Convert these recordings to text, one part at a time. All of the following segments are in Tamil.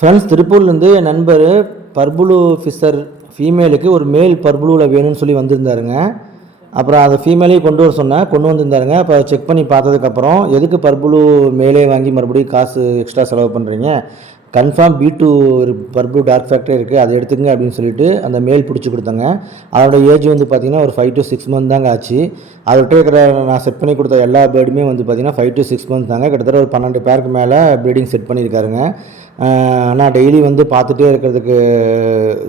ஃப்ரெண்ட்ஸ், திருப்பூர்லேருந்து என் நண்பர் பர்புளு ஃபிஷர் ஃபீமேலுக்கு ஒரு மேல் பர்புளுவில் வேணும்னு சொல்லி வந்திருந்தாருங்க. அப்புறம் அதை ஃபீமேலையும் கொண்டு வர சொன்னேன், கொண்டு வந்திருந்தாருங்க. அப்போ செக் பண்ணி பார்த்ததுக்கப்புறம், எதுக்கு பர்புளு மேலே வாங்கி மறுபடியும் காசு எக்ஸ்ட்ரா செலவு பண்ணுறீங்க, கன்ஃபார்ம் B2 பர்புளு டார்க் ஃபேக்டரி இருக்குது, அதை எடுத்துங்க அப்படின்னு சொல்லிட்டு அந்த மேல் பிடிச்சி கொடுத்தாங்க. அதோட ஏஜ் வந்து பார்த்திங்கன்னா ஒரு 5 to 6 மந்த் தாங்க ஆச்சு. அதுகிட்ட இருக்கிற நான் செட் பண்ணி கொடுத்த எல்லா பேர்டுமே வந்து பார்த்திங்கன்னா 5 to 6 மந்த் தாங்க. கிட்டத்தட்ட ஒரு 12 பேருக்கு மேலே ப்ரீடிங் செட் பண்ணியிருக்காருங்க. ஆனால் டெய்லி வந்து பார்த்துட்டே இருக்கிறதுக்கு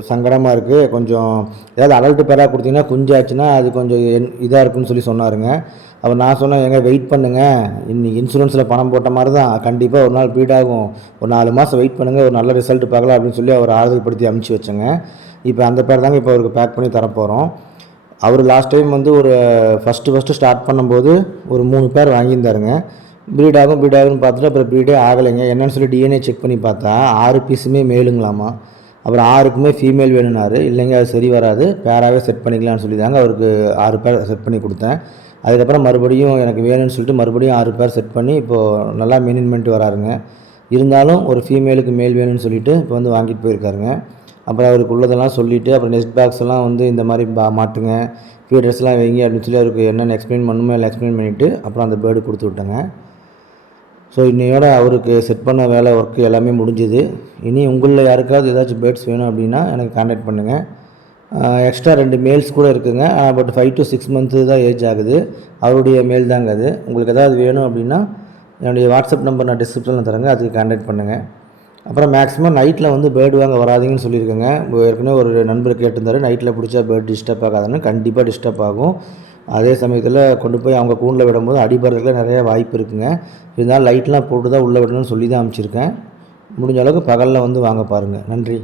சங்கடமாக இருக்குது. கொஞ்சம் ஏதாவது அடல்ட்டு பேராக கொடுத்தீங்கன்னா குஞ்சாச்சுன்னா அது கொஞ்சம் இதாக இருக்குன்னு சொல்லி சொன்னாருங்க. அப்போ நான் சொன்னேன், எங்க வெயிட் பண்ணுங்கள், இன்றைக்கி இன்சூரன்ஸில் பணம் போட்ட மாதிரி தான், கண்டிப்பாக ஒரு நாள் ப்ரீட் ஆகும், ஒரு 4 மாதம் வெயிட் பண்ணுங்கள், ஒரு நல்ல ரிசல்ட் பார்க்கலாம் அப்படின்னு சொல்லி அவர் ஆறுதல் படுத்தி அனுப்பிச்சி வச்சேங்க. இப்போ அந்த பேர் தாங்க இப்போ அவருக்கு பேக் பண்ணி தரப்போகிறோம். அவர் லாஸ்ட் டைம் வந்து ஒரு ஃபஸ்ட்டு ஸ்டார்ட் பண்ணும்போது ஒரு 3 பேர் வாங்கியிருந்தாருங்க. ப்ரீட் ஆகும்னு பார்த்துட்டு அப்புறம் ப்ரீடே ஆகலைங்க. என்னன்னு சொல்லி DNA செக் பண்ணி பார்த்தா 6 பீஸுமே மேலுங்களாமா. அப்புறம் 6க்குமே ஃபீமேல் வேணும்னாரு. இல்லைங்க, அது சரி வராது, பேராகவே செட் பண்ணிக்கலாம்னு சொல்லி தாங்க அவருக்கு 6 பேர் செட் பண்ணி கொடுத்தேன். அதுக்கப்புறம் மறுபடியும் எனக்கு வேணும்னு சொல்லிட்டு மறுபடியும் 6 பேர் செட் பண்ணி இப்போது நல்லா மெயின்டைன் பண்ணிட்டு வராருங்க. இருந்தாலும் ஒரு ஃபீமேலுக்கு மேல் வேணும்னு சொல்லிட்டு இப்போ வந்து வாங்கிட்டு போயிருக்காருங்க. அப்புறம் அவருக்கு உள்ளதெல்லாம் சொல்லிவிட்டு, அப்புறம் நெஸ்ட் பாக்ஸ் எல்லாம் வந்து இந்த மாதிரி மாட்டுங்க, ஃபீடர்ஸ்லாம் வைங்க அப்படின்னு சொல்லி அவருக்கு என்னென்ன எக்ஸ்பிளைன் பண்ணுமோ எல்லாம் எக்ஸ்பிளைன் பண்ணிவிட்டு அப்புறம் அந்த பேர்டு கொடுத்து விட்டேங்க. ஸோ இன்னையோட அவருக்கு செட் பண்ண வேலை ஒர்க்கு எல்லாமே முடிஞ்சுது. இனி உங்களில் யாருக்காவது ஏதாச்சும் பேர்ட்ஸ் வேணும் அப்படின்னா எனக்கு கான்டாக்ட் பண்ணுங்கள். எக்ஸ்ட்ரா 2 மேல்ஸ் கூட இருக்குதுங்க. பட் 5 to 6 மந்த்து தான் ஏஜ் ஆகுது. அவருடைய மேல் தாங்க அது. உங்களுக்கு ஏதாவது வேணும் அப்படின்னா என்னுடைய வாட்ஸ்அப் நம்பர் நான் டிஸ்கிரிப்ஷனில் தரேங்க, அதுக்கு கான்டாக்ட் பண்ணுங்கள். அப்புறம் மேக்ஸிமம் நைட்டில் வந்து பேர்டு வாங்க வராதிங்கன்னு சொல்லியிருக்கேங்க. ஏற்கனவே ஒரு நண்பர் கேட்டிருந்தாரு, நைட்டில் பிடிச்சா பேர்டு டிஸ்டர்ப் ஆகாதுன்னு. கண்டிப்பாக டிஸ்டர்ப் ஆகும். அதே சமயத்தில் கொண்டு போய் அவங்க கூண்டில் விடும்போது அடிபடுறதுக்குள்ள நிறைய வாய்ப்பு இருக்குங்க. இருந்தாலும் லைட்லாம் போட்டு தான் உள்ளே விடணும்னு சொல்லி தான் அனுப்பிச்சிருக்கேன். முடிஞ்ச அளவுக்கு பகலில் வந்து வாங்க பாருங்கள். நன்றி.